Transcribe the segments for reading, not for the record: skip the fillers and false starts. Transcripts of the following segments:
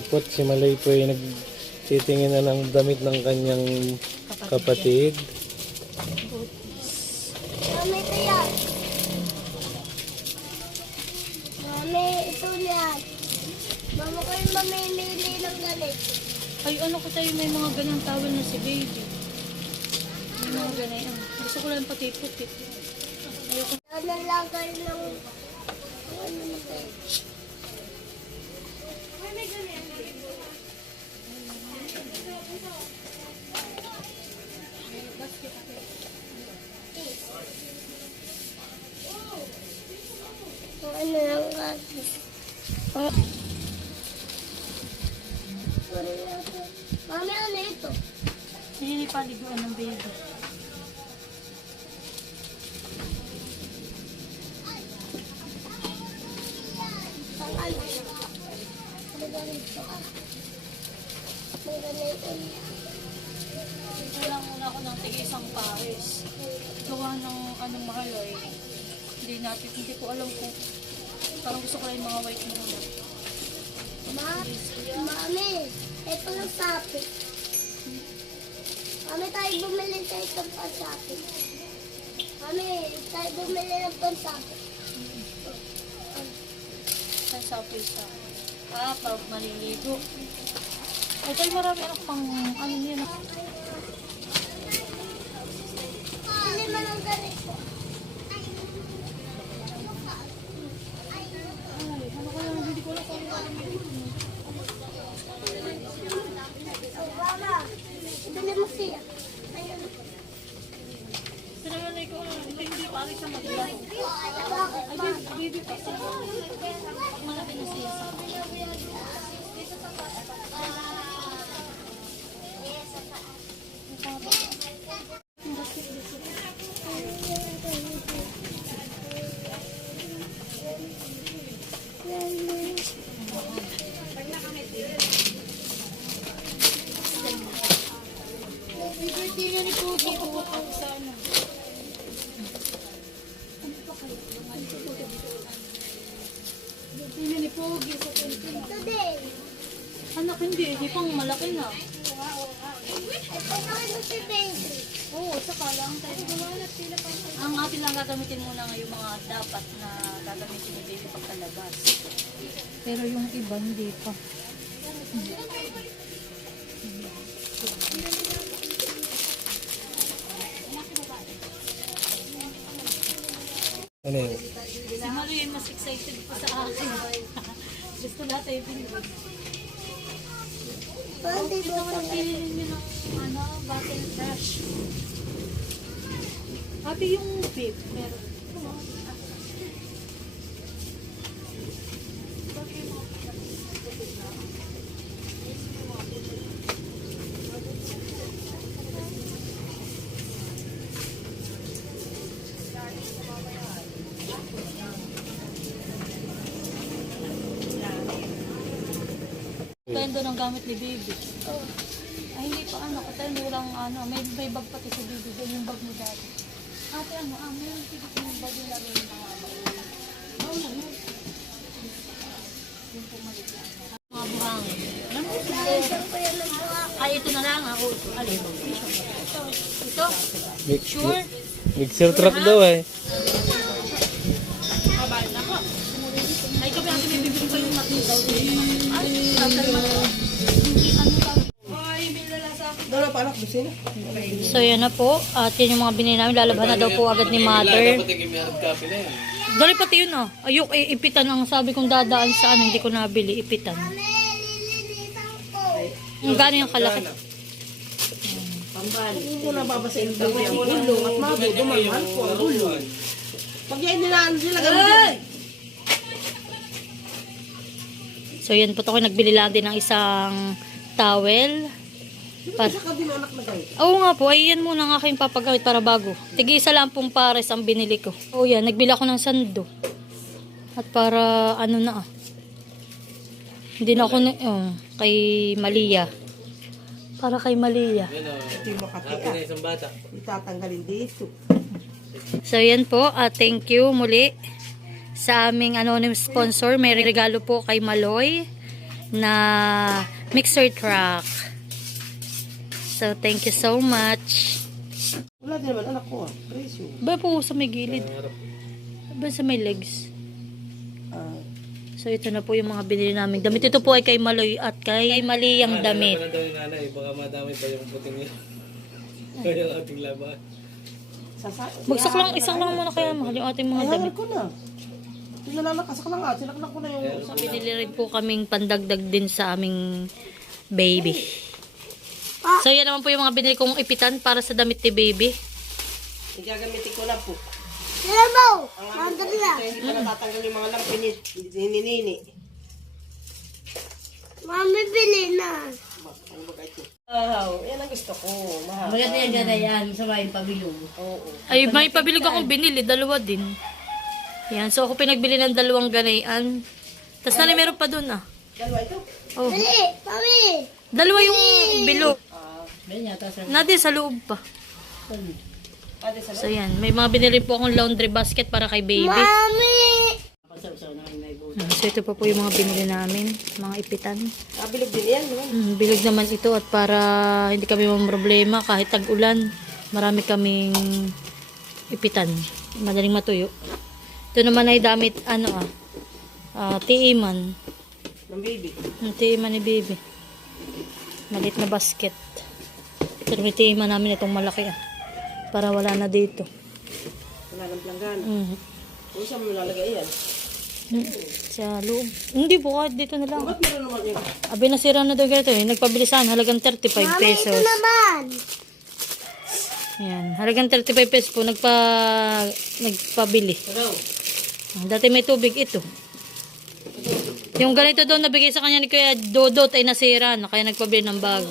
Ayan po, si Malay po ay nagtitingin na ng damit ng kanyang kapatid. Mami, ito yan. Mami, ito yan. Mama ko yung mamimili ng ganito. Ay, ano ko tayo, may mga ganang towel na si baby. May mga ganyan. Gusto ko lang pati puti. Ayoko. Nalagay ng... Ano na tayo? Ano lang kasi? Mami, ano ito? Hindi paliguan ng baby. Pang ano? Ano ganito? May ganito. Ito lang muna ako ng tig-isang pares. Gawa ng anong mahaloy. Hindi ko alam kung parang gusto ko lang yung mga white muna. Mami, ito yung sapi. Mami, tayo bumili sa itong pansapi. Mami, tayo bumili ng pansapi. Saan sa pisa? Pag maliligo. Ay, tayo marami anak pang ano niya. Bili mo ng ganito. Ano kaya, hindi ko lang kung ano Mama, bili mo siya. Ayun. Pinanganay ko lang, hindi pa rin siya maglago. Bakit? Ay, baby pa siya. Malaki na siya sa birthday niya ni Pogi. Uwak ako sa ano. Birthday niya ni Pogi sa 20. Today. Anak, hindi. Hindi pang malaki na. Ito na rin si baby. Oo, saka lang tayo. Ang atin lang gagamitin muna yung mga dapat na gagamitin ni baby pagkalabas. Pero yung iba hindi pa. Ano yun? Si Mario yung mas excited pa sa akin. Gusto lahat ay binigay. Pwede Ito mo ko napili ninyo ng ano, bottle brush. Happy yung vape, meron. Tayo doon ang gamit ni baby. Oh. Ay, hindi pa ano. Tayo walang ano. May bag pati si baby doon. Yung bag mo dati. Ate ano, mayroon tigit yung bag yung lagi yung mga bag. Oo na, yun. Yung pumalit lang. Mga buhangin. Alam mo? Naisan ko yan ng buhak. Ay, ito na lang ako. Alin? Ito. Ito? Sure? Mixer truck daw eh. Ay, ito ba natin may bibili pa yung matis? Ay, so yan na po. At yan yung mga binili namin. Lalabhan na daw po agad ni mother. Dali pati yun ah. Ayok, ipitan ang sabi kong dadaan sa ano. Hindi ko nabili. Ipitan. Nililisan ko. Ang gano'n yung kalaki. Hindi mo nababasahin daw yung gulong at mabudo man po ang gulong. Pag yan nilaan sila, gano'n. So yan po. Ako nagbili lang din ng isang towel. Isa ka din anak na kayo. Oo nga po, ay yan muna ang aking papagamit para bago. Tig-isa lang pong pares ang binili ko. Oo yan, nagbili ako ng sando. At para ano na hindi na ako kay Malia. Para kay Malia. Ito yung makatiya. Isang bata. Itatanggalin dito. So yan po, thank you muli sa aming anonymous sponsor. May regalo po kay Maloy. na mixer truck. So, thank you so much. Wala din naman anak ko. Presyo. Ba po sa may gilid? Ba sa may legs? So, ito na po yung mga binili namin damit. Ito po ay kay Maloy at kay Mali ang damit. Ano daw yung nanay, baka madami pa yung puting yun. Kaya ang ating laban. Bagsak lang, isak lang muna kaya mahal yung ating mga Ay, damit. hanap ko na. Sinalakasak lang nga. Sinaknak ko na yung... So, binili rin po kaming pandagdag din sa aming baby. So, yan naman po yung mga binili kong ipitan para sa damit ni baby. Igagamitin ko lang po. Lalabaw! Ang aming ko, hindi pa natatanggal yung mga lampinit. Ninini. Mami, bili na. Ano ba ito? Wow, yan ang gusto ko. Mahal. Maganda yung ganayan sa may pabilog. Oo. Ay, may pabilog akong binili. Dalawa din. Yan. So, ako pinagbili ng 2 ganayan. Tapos na meron pa dun ah. Dalawa ito. Oh. Bili! Mami! 2 yung bilog. Ganyan yata sa... Nadi sa loob pa. Ate, sa So, yan. May mga binili po akong laundry basket para kay baby. Mami! Pasaw-saw na may buto. So, ito pa po yung mga binili namin. Mga ipitan. bilog din yan. No? Bilog naman ito at para hindi kami problema kahit tag-ulan. Marami kaming ipitan. Madaling matuyo. Ito naman ay damit, tiiman. Ng baby. Tiiman ni baby. Malit na basket. Pero may tiiman namin itong malaki para wala na dito. Wala ng planggana. Mhm. Kung saan mo lalagay yan? Sa loob. Hindi po, kahit dito na lang. Ba't meron naman yun? Abi, nasira na daw ganito eh. Nagpabilisan, halagang 35 Mami, pesos. ito naman! Yan, halagang 35 pesos po nagpabili. Dati may tubig ito. Yung ganito daw nabigay sa kanya ni Kuya Dodot ay nasira na kaya nagpabili ng bago.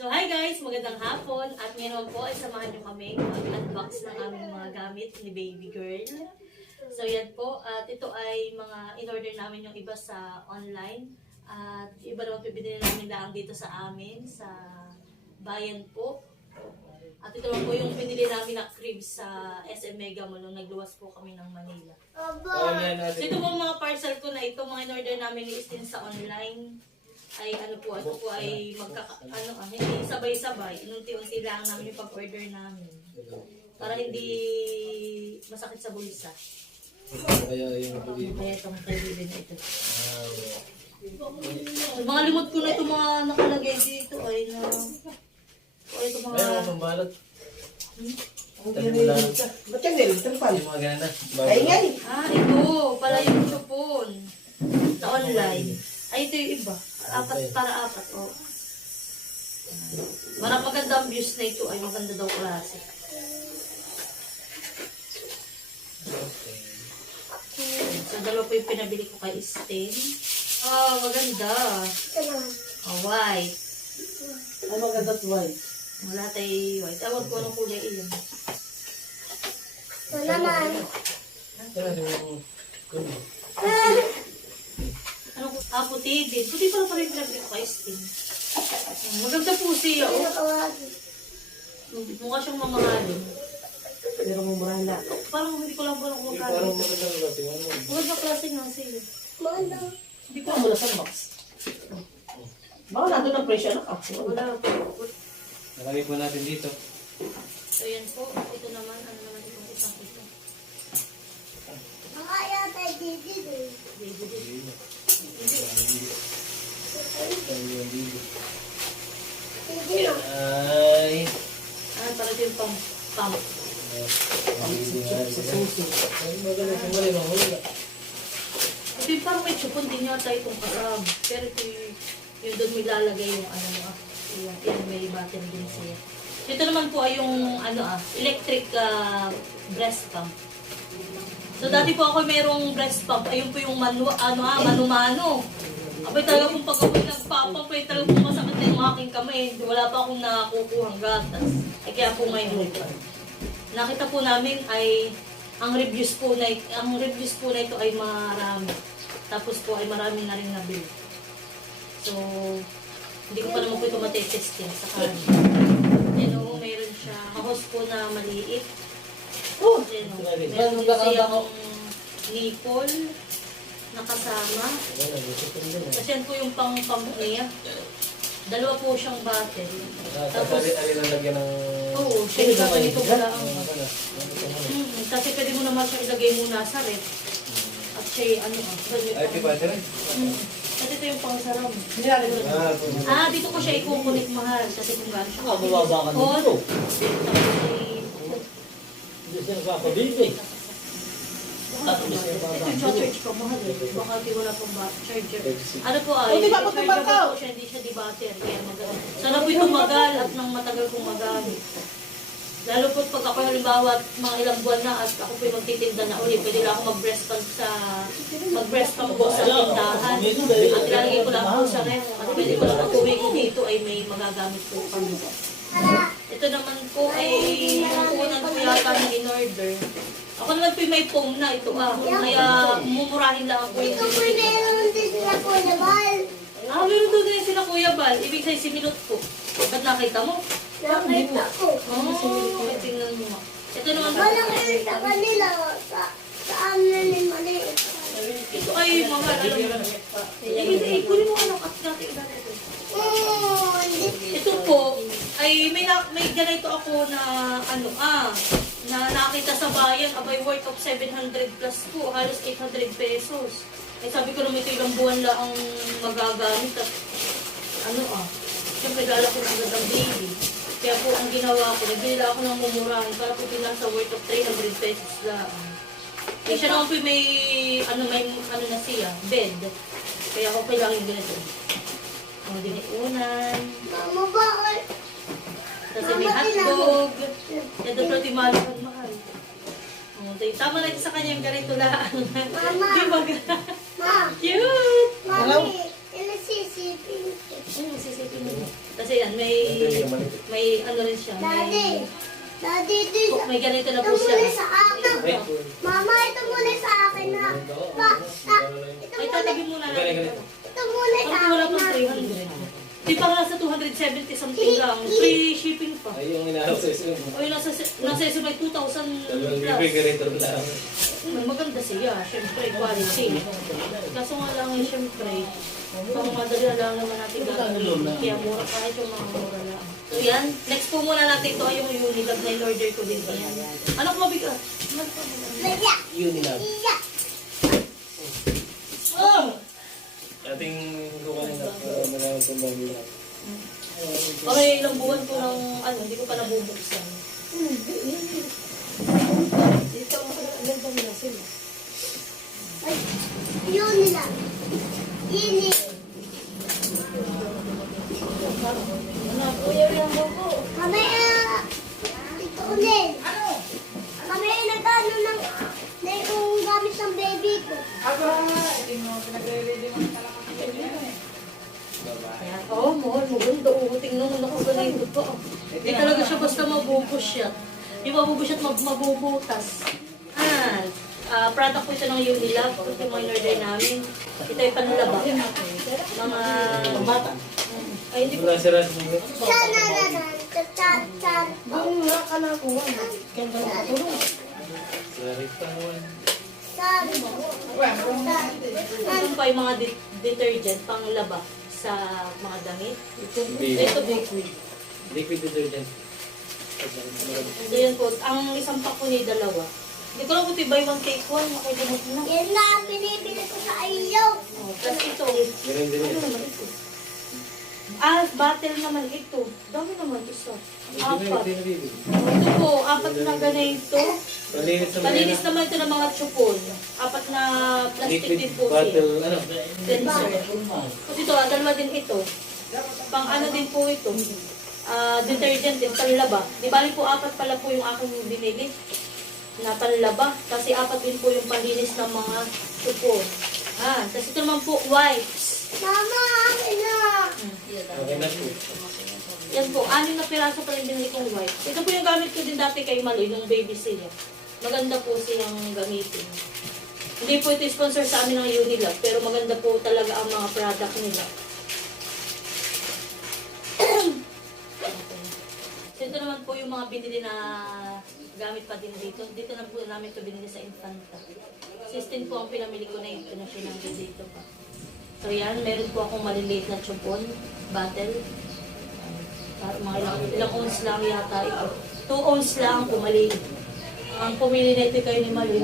So hi guys, magandang hapon at ngayon po ay samahan niyo kami mag-unbox ng aming mga gamit ni baby girl. So yan po, at ito ay mga in-order namin yung iba sa online at iba naman pinili namin lang dito sa amin sa bayan po. At ito naman po yung pinili namin na crib sa SM Mega Mall nung nagluwas po kami ng Manila. Oh, yan So natin. ito po mga parcel ko na ito, mga in-order namin ni Istin sa online. Ay ito po ay hindi sabay-sabay. Inunti-unti lang namin yung pag-order namin. Para hindi masakit sa bulsa. Kaya yung pag-ibig. Kaya itong kaibigan na ito. So, mga limot ko na ito mga nakalagay dito ay na... O ito mga... Meron ka pang balot. Ba't yan nilitan pa? Yung mga gana. Ay nga eh. Ito pala yung chupon sa online. Ay, ito yung iba. Para apat. Oh. Marang maganda ang views na ito. Ay, maganda daw klase. So, dalawa po yung pinabili ko kay Sten. Maganda. White. Ay maganda white. Wala tayo white. Ewan ko anong kulay iyon. Ito naman. Ito natin yung... Puti din. Puti pala pala yung pinabili ko kay Sten. Maganda po siya. Mukha siyang mamahalin. Pero mumurahan na. Parang hindi ko lang ba kung magkano. Parang magandang natin. Ano? Maganda klase nga siya. Maganda. Hindi ko wala sa box. Baka nandun ang presyo na ka. Wala po. Nalagay po natin dito. So yan po. Ito naman. Ano naman itong isang ito. Baka yata dito eh. Baby din. Hindi na. Ay. Para ito yung pump. Sa susi. Ay, magaling sa mali. Mahula. Ito yung parang may chupon din yata itong karab. Pero ito yung doon may lalagay yung yan may battery din siya. Ito naman po ay yung electric breast pump. So dati po ako mayroong breast pump. Ayun po yung mano-mano. Abay talaga kung pag ako nagpapump, ay talaga po masakit na yung aking kamay. Wala pa akong nakukuhang gatas. Ay kaya po ngayon. Nakita po namin ay ang reviews po na ito ay marami. Tapos po ay marami na rin nabili. So, hindi ko pa naman po ito matetesting sa kanya. Then, mayroon siya hose po na maliit. Then, meron din siyang nipple. nakasama. Kasi yan po yung pang-pump niya. Dalawa po siyang battery. Tapos, Ari lang lagyan ng... oo, siya ganito pala ang... Kasi pwede mo naman siya ilagay muna sa rep. At siya, ano, Ay, di ba? Dire? Kasi ito yung pang-sarap. Ah, Dito ko siya ikukunik mahal. Kasi kung gano'n siya. Mababa ka Oo. dito. Tapos ay... Hindi siya nagpapabilis eh. Ito yung charge pa mahal eh. Baka di wala pang charger. Ano po ay, O, di ba, pag chargeable tumatak? po siya, hindi siya di battery. Kaya maganda. Sana po tumagal at nang matagal kong magamit. Lalo po pag ako halimbawa mga ilang buwan na at ako po magtitinda na ulit, pwede lang ako mag-breast pump po sa tindahan. At ilalagay ko lang po sa ref. At pwede ko lang pag uwi ko dito ay may magagamit po kami. Ito naman po ay unang ko yata na in-order. Ako naman po may foam na ito kaya mumurahin lang ako yung Ito po meron din na po na bal. meron doon din sila Kuya Bal. Ibig sabihin sinilot ko. Ba't nakita mo? Nakita ko. Tingnan mo. Ito naman po. Walang yun sa kanila. Sa amin ni maliit. Ito ay mga alam mo. Kunin mo anak at natin ito. Ito po ay may ganito ako na na nakita sa bayan abay worth of 700 plus po, halos 800 pesos. Ay sabi ko naman ito ilang buwan lang ang magagamit at siyempre dala ko ng gandang baby. Kaya po ang ginawa ko, nagbili ako ng mumurahin para po sa worth of 300 pesos lang. Kaya siya naman po may na siya, bed. Kaya okay lang yung ganito. Diniunan. Mama, bakit? Kasi may hotdog. Yan doon pala mahal. Tama na ito sa kanya yung ganito lang. Mama. Di ba? Ma, Cute! mami, ilasisipin. Sisipin mo. Kasi yan, may ano rin siya. Daddy, ito May ganito na ito po siya. muna sa akin. Mama, ito muna sa akin na. Ito Ay, tatagin muna natin. Ito muna sa Ang wala akin pang na. 300. Di pa nga sa 270 something lang. Free shipping pa. Ay, yung inaarap sa isip. O yun, nasa isa may 2,000 Libre plus. ka rito lang. Maganda siya, syempre, quality. Kaso nga lang, syempre, pang madali lang naman natin gagawin. Kaya mura kahit yung mga mura lang. So yan, next po muna natin ito ay yung Unilab na in-order ko din. Ano ko mabigat? Laya, Unilab. iya. Ating kukunin na maraming tumbang nila. Okay, ilang buwan ko ng, hindi ko pa nabubuksan. Ay, yun nila. Ini. Kami, ito ulit. Kami nagano ng yung gamit ng baby ko. Oo, mahal, maganda. Tingnan mo nakaganito pa. Hindi talaga siya basta mabubush siya. Di mabubush at mabubutas. Product po ito ng Unilab. Ito yung mga in-order namin. Ito yung panlaba. Mga bata. Ay, hindi ko. Wala si Ras mo. Sana na na. Tatan. Ang nga ka na kuha. Sorry pa naman. Sabi. Ito pa yung mga detergent panglaba sa mga damit. Ito liquid. Liquid detergent. So yan po, ang isang pack po niya dalawa. Hindi ko lang kung buy one take one, makikimot na. Yan na pinipili ko sa iyo. Plus ito, Ganun din ano yun. naman ito? Battle naman ito. Dami naman isa. Apat. Ito po, apat na ganito. Malinis naman Malinis naman ito ng mga chupon. Apat na plastic Liquid din po siya. bottle, Cleanser. Tapos ito, dalawa din ito. Pang ano din po ito. Detergent din, panlaba. Di bali po, apat pala po yung aking binili na panlaba. Kasi apat din po yung panlinis ng mga chupon. Tapos ito naman po, wipes. Mama, akin na. Okay na po. Yan po, 6 na piraso pa rin binili kong wipes. Ito po yung gamit ko din dati kay Maloy, nung baby sila. Maganda po siyang gamitin. Hindi po ito sponsor sa amin ng Unilab, pero maganda po talaga ang mga product nila. So ito naman naman po yung mga binili na gamit pa din dito. Dito na po namin ito binili sa Infanta. 16 po ang pinamili ko na ito na sinanggi dito pa. So yan, meron po akong maliliit na chupon, bottle. Mga ilang ounce lang yata ito. 2 ounce lang pumali. Ang pumili na ito kayo ni Maloy.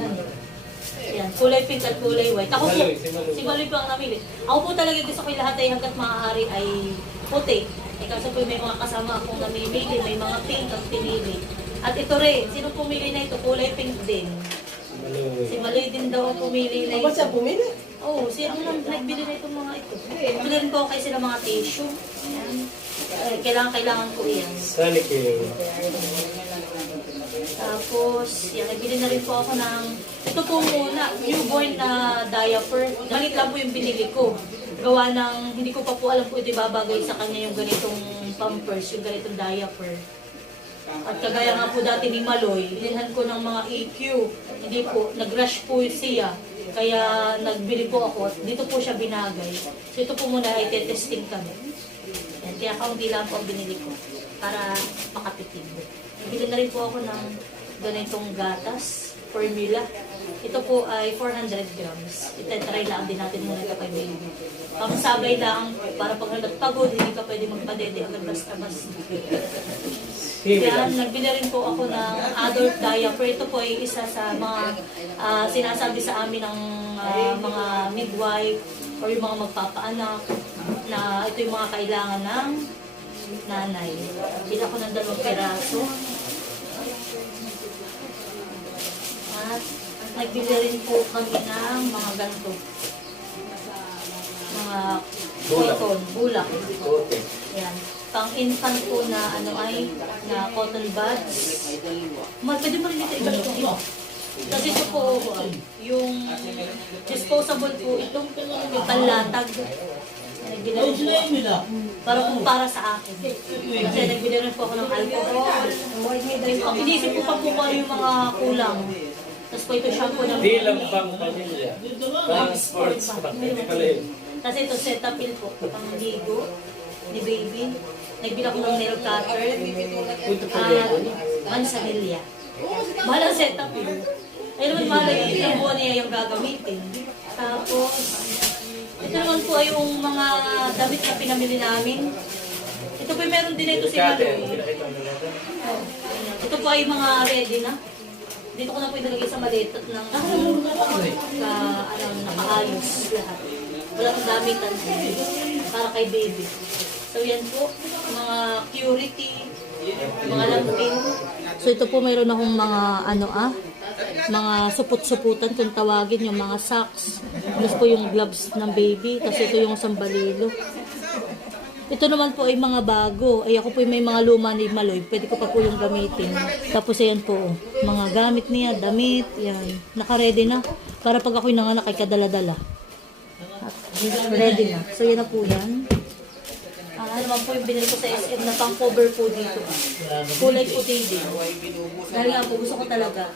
Yan, kulay pink at kulay white. Ako po, si Maloy po ang namili. Ako po talaga gusto ko yung lahat ay hanggat maaari ay puti. Kasi po may mga kasama akong namimili, may mga pink ang pinili. At ito rin, sino pumili na ito? Kulay pink din. Si Maloy din daw ang pumili na ito. Ba't siya pumili? Oo, sino nang nagbili na itong mga ito? Bili rin po kayo sila mga tissue. Yan. Kailangan ko yan. Sali kayo. Tapos, yan, nagbili na rin po ako ng, ito po muna, newborn na diaper. Malit lang po yung binili ko. Gawa ng, hindi ko pa po alam po ito babagay sa kanya yung ganitong pampers, yung ganitong diaper. At kagaya nga po dati ni Maloy, dinhan ko ng mga EQ. Hindi po, nag-rush po siya. Kaya nagbili po ako at dito po siya binagay. So ito po muna ay testing kami. Yan, kaya kaunti lang po ang binili ko para makatipid. Bili na rin po ako ng ganitong gatas, formula. Ito po ay 400 grams. Itetry lang din natin muna ito kay baby. Pamasabay lang para pag nagpagod, hindi ka pwede magpadede hanggang basta-basta. Kaya nagbili rin po ako ng adult diaper. Ito po ay isa sa mga sinasabi sa amin ng mga midwife or yung mga magpapaanak na ito yung mga kailangan ng nanay. Bili ako ng 2 piraso. At nagbili rin po kami ng mga ganito. Mga cotton, bulak. Yan. Pang-infant po na ano ay na cotton buds. Pwede mo rin ito iba. Kasi ito po yung disposable po itong yung panlatag. Nagbili rin po. Para sa akin. Kasi nagbili rin po ako ng alcohol. Inisip ko pa po kung ano yung mga kulang. Tapos po ito shampoo ng Di lang pang pamilya. Pang sports pa. Hindi pala yun. Kasi ito Cetaphil po, pang ligo ni baby. Nagbili ako ng nail cutter at mansanilya. Mahal ang Cetaphil. Ayun naman mahal yung ilang buwan niya yung gagamitin. Tapos, ito naman po ay yung mga damit na pinamili namin. Ito po meron din ito si Maloy. Ito po ay mga ready na. Dito ko na po ilagay sa maliit at ng nakaayos lahat. Wala kang gamitan para kay baby. So yan po, mga purity, mga lampin. So ito po mayroon akong mga mga supot-suputan kung tawagin, yung mga socks. Plus po yung gloves ng baby, kasi ito yung sambalilo. Ito naman po ay mga bago. Ay ako po may mga luma ni Maloy. Pwede ko pa po yung gamitin. Tapos ayan po, mga gamit niya, damit, yan. Naka-ready na. Para pag ako'y nanganak ay kadala-dala. At ready na. So yan na po yan. Ano naman po yung binili ko sa SM na pang-cover po dito. Kulay puti din. Dahil nga po, gusto ko talaga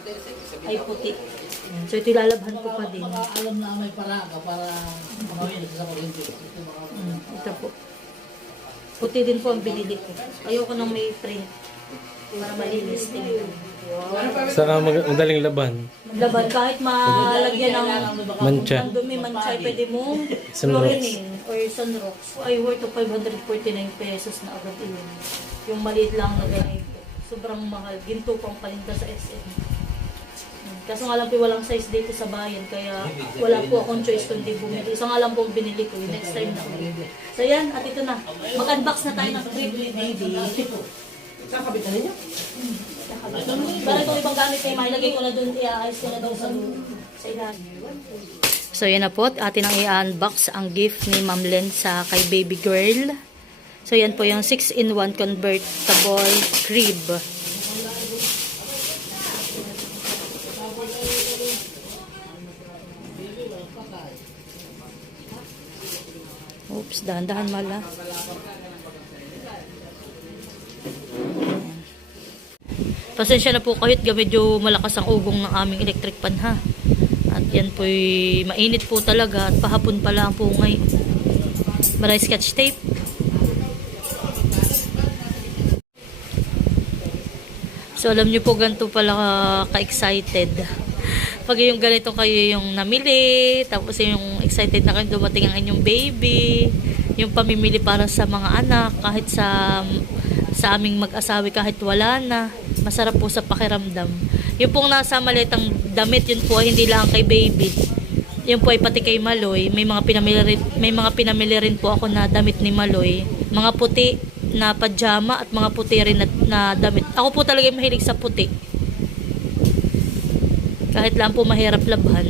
ay puti. Yan. So ito ilalabhan ko pa din. Alam na may paraga para makawin sa kuryente. Ito po. Puti din po ang binili ko. Ayoko nang may print. Para malinis din. Saka madaling laban. Laban, kahit malagyan ng Mancha. ng dumi, manchay, pwede mo Sunrox. chlorine or sunrox. Ay, worth of 549 pesos na agad yun. Yung maliit lang na ganito. Sobrang mahal. Ginto po ang paninda sa SM. Kaso nga lang po walang size dito sa bayan, kaya wala po akong choice kundi bumili. Isa nga lang po ang binili ko, yung next time na ulit. So yan, at ito na. Mag-unbox na tayo ng crib ni baby. Saan kabitan ninyo? Para itong ibang gamit ay mailagay ko na doon, i-aayos ko na doon sa ilalim. So yan na po, atin ang i-unbox ang gift ni Ma'am Len sa kay baby girl. So yan po yung 6-in-1 convertible crib. Oops, dahan-dahan mala. Pasensya na po kahit medyo malakas ang ugong ng aming electric pan ha. At yan po'y mainit po talaga at pahapon pala ang pungay. Maraming scotch tape. So alam niyo po ganito pala ka-excited. Pag yung ganito kayo yung namili, tapos yung excited na kayo dumating ang inyong baby, yung pamimili para sa mga anak, kahit sa aming mag-asawi kahit wala na, masarap po sa pakiramdam. Yung pong nasa malitang damit, yun po ay hindi lang kay baby. Yun po ay pati kay Maloy. May mga pinamili rin po ako na damit ni Maloy. Mga puti na pajama at mga puti rin na damit. Ako po talaga mahilig sa puti. Kahit lang po mahirap labhan.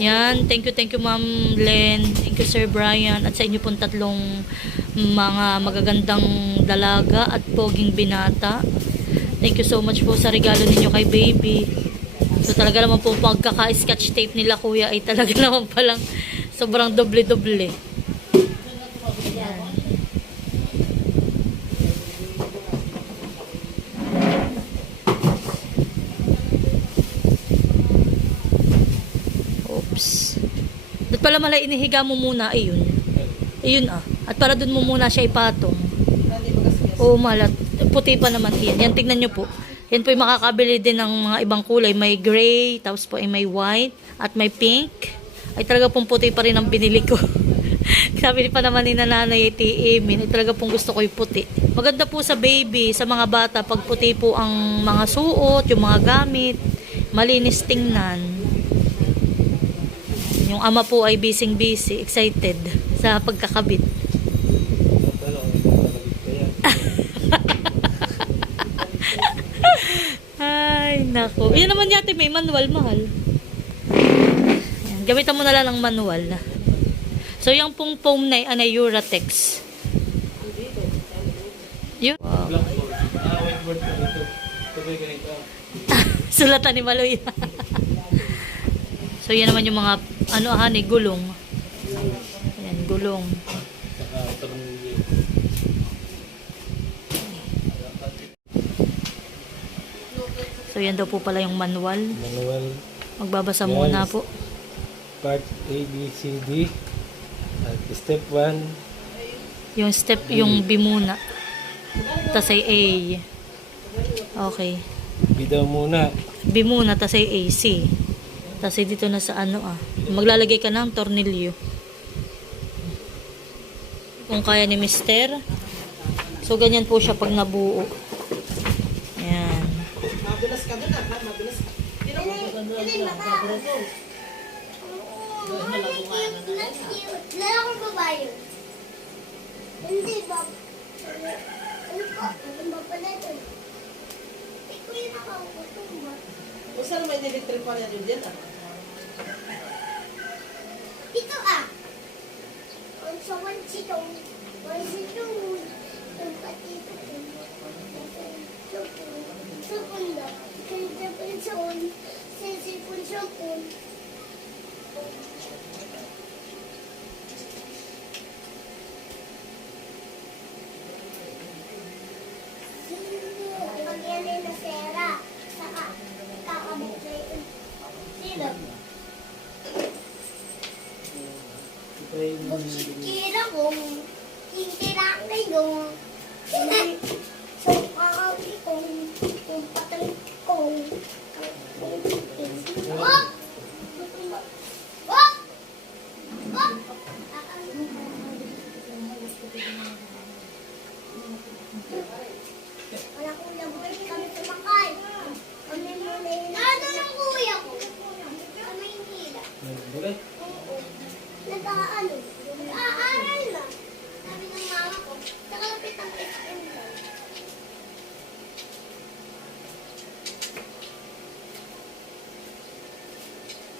Yan, thank you Ma'am Len, thank you Sir Brian, at sa inyo pong tatlong mga magagandang dalaga at poging binata. Thank you so much po sa regalo ninyo kay baby. So talaga naman po pagkaka-sketch tape nila kuya ay talaga naman palang sobrang doble-doble. Yan. Oops. Ba't pala mala inihiga mo muna? Ayun. Ayun ah. At para dun mo muna siya ipatong. Oo, malat. Puti pa naman yan. Yan, tignan nyo po. Yan po yung makakabili din ng mga ibang kulay. May gray, tapos po ay may white, at may pink. Ay talaga pong puti pa rin ang binili ko. Sabi pa naman ni nanay Emin, ay talaga pong gusto ko yung puti. Maganda po sa baby, sa mga bata, pag puti po ang mga suot, yung mga gamit, malinis tingnan. Yung ama po ay busy, excited sa pagkakabit. Ay, nako. Yan naman yate, may manual, mahal. Yan, gamitan mo na lang ng manual. So, yung pong foam na yan ay Uratex. Yun. Wow. Whiteboard pa dito. Sabay ganito. Sulatan ni Maloy. So, yan naman yung mga, gulong. Yan, gulong. Saka tornilyo. So, yan daw po pala yung manual. Manual. Magbabasa Yan. muna po. Part A, B, C, D. At step 1. Yung step, yung B muna. Tapos ay A. Okay. B daw muna. B muna, tapos ay A, C. Tapos ay dito na sa maglalagay ka ng tornilyo. Kung kaya ni Mister. So, ganyan po siya pag nabuo. Yan. Madulas ka doon ah. Madulas ka. Lalaki ba ba yun? Hindi ba? Ano ko? Ano ba pala ito? Hindi ko yun nakakutong ba? O saan may electric pa rin yun dyan ah? Ito ah! Ang sawan sitong. Ang sitong. Ang patito. Sapon na. Sapon sapon. Sisipon sapon. Pag yan ay nasera, saka kakabit na yun. Sino? Kira kong kikirang na yung so kakabit kong yung patay kong Wop! Wop! Wop! Wala kong labuin kami sumakay. Kami muna yun. Nado yung kuya ko. Kami hila. Nagbulat. Nag-aano? Nag-aaral na. Sabi ng mama ko, nakalapit ang SM daw.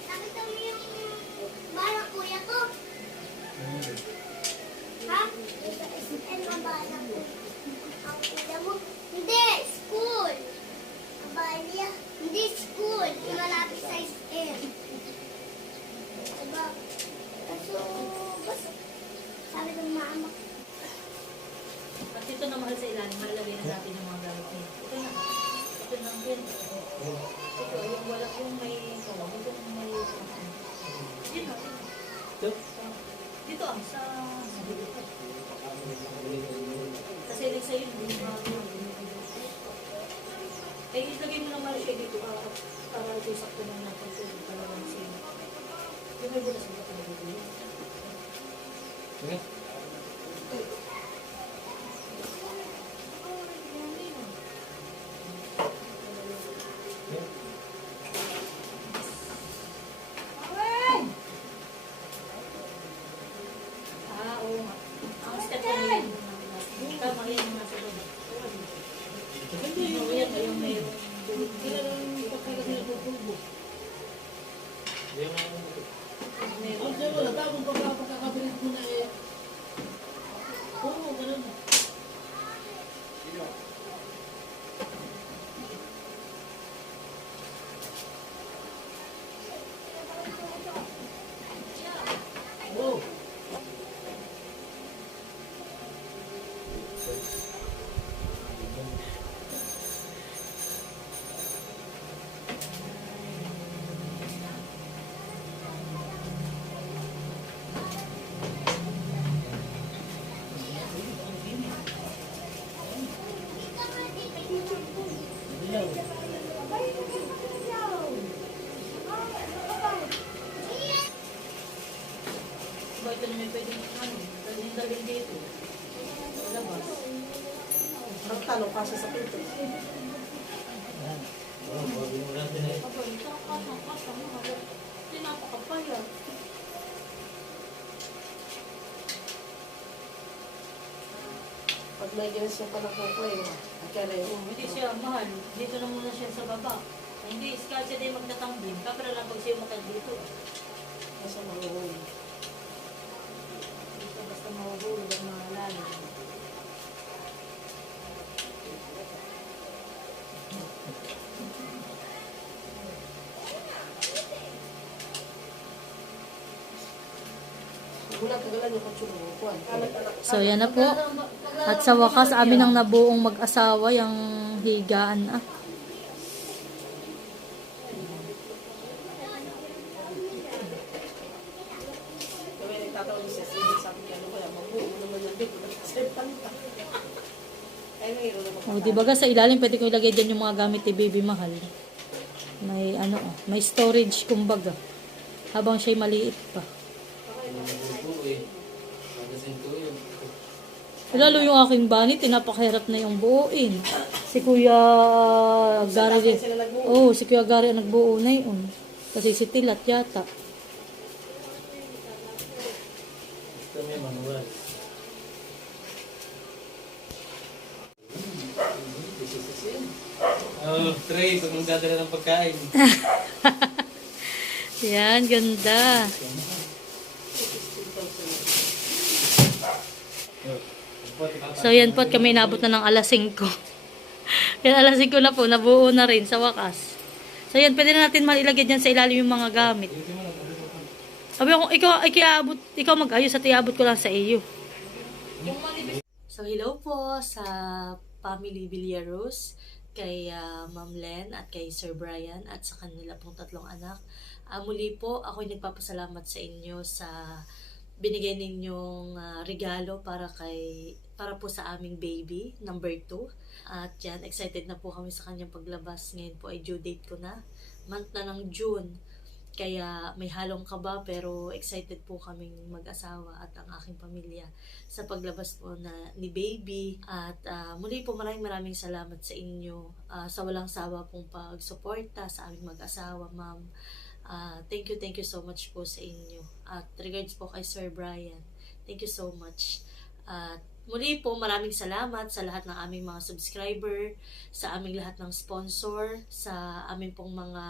Nakita mo yung barang kuya ko? Ha? Sa SM ang barang ko. Ang kuya mo? Hindi! School! Abalia? Hindi school. Yung malapit sa SM. Diba? Kaso, basta. Sabi ng mama. At ito na mahal sa ilalim, malalagay na natin yung mga gamit niya. Ito na. Ito na yan. Ito, yung wala yung may ito yung may yun na. Ito. Dito sa dito. Kasi like sa'yo, ilagay mo naman siya dito para ito sakto na natin ito. Talagang sa'yo. Yung may bulas mo talaga dito. Sige. Oo nga. Ang step na yun. Tama yun yung nasa loob. Yan, yung mayroong dulot na yun. Ang sayo, wala tapos pagkakabilis mo na eh. Oo, ganun na. Oo. Ba, ito naman pwede dalhin dito. Labas. Magtanong kasi sa pinto. Aba, ito ang kasang. Hindi napakapal yan. Pag may ginas yung panakukway, kaya Hindi siya mahal. Dito na muna siya sa baba. Hindi, kahit siya din magtatambling. Kapra lang pag siya makal dito. nasa mahuhuli. Dito basta mahuhulog ang mga lalim. Muna kagalan yung kutsurukuan. So yan na po. At sa wakas, amin ang nabuong mag-asawa yung higaan na. Kaya nagtatawag siya sa inyo, sabi niya, ano kaya, mabuo naman yung dito, nagkasay panta. Ay, mayroon naman. O, di ba sa ilalim, pwede ko ilagay dyan yung mga gamit ni Baby Mahal. May ano, may storage kumbaga. Habang siya'y maliit pa. Lalo yung aking bunny, tinapakahirap na yung buuin. Si Kuya Gary din. Oh, si Kuya Gary ang nagbuo na yun. Kasi si Tilat yata. Kami manual. Oh, tray, pag magdadala ng pagkain. Yan, ganda. So yan po, at kami inabot na ng alas 5. Yan, alas 5 na po, nabuo na rin sa wakas. So yan, pwede na natin mailagay dyan sa ilalim yung mga gamit. Sabi ko, ikaw mag-ayos at iabot ko lang sa iyo. So hello po sa family Villaros, kay Ma'am Len at kay Sir Brian at sa kanila pong 3 anak. Muli po, ako'y nagpapasalamat sa inyo sa binigay ninyong regalo para po sa aming baby, number 2. At yan, excited na po kami sa kanyang paglabas. Ngayon po ay due date ko na. Month na ng June. Kaya may halong kaba pero excited po kaming mag-asawa at ang aking pamilya sa paglabas po ni baby. At muli po maraming salamat sa inyo sa walang sawa pong pagsuporta sa aming mag-asawa, ma'am. Thank you so much po sa inyo. At regards po kay Sir Brian. Thank you so much. At muli po maraming salamat sa lahat ng aming mga subscriber, sa aming lahat ng sponsor, sa aming pong mga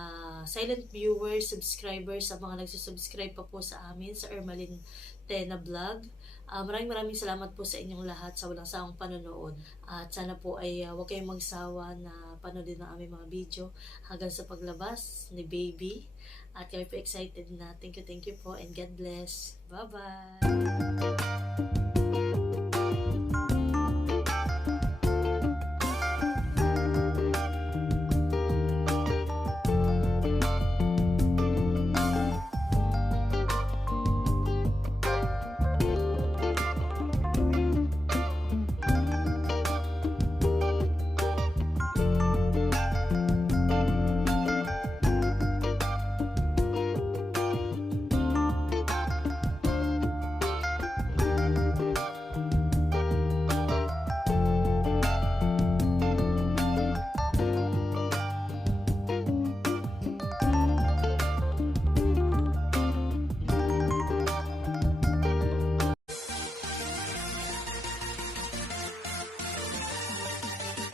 silent viewers, subscribers, sa mga nagsusubscribe pa po sa amin sa Ermalyn Tena Vlog. Maraming salamat po sa inyong lahat sa walang sawang panonood. At sana po ay huwag kayong magsawa na panoodin ang aming mga video hanggang sa paglabas ni baby. At kami po excited na. Thank you po and God bless. Bye-bye!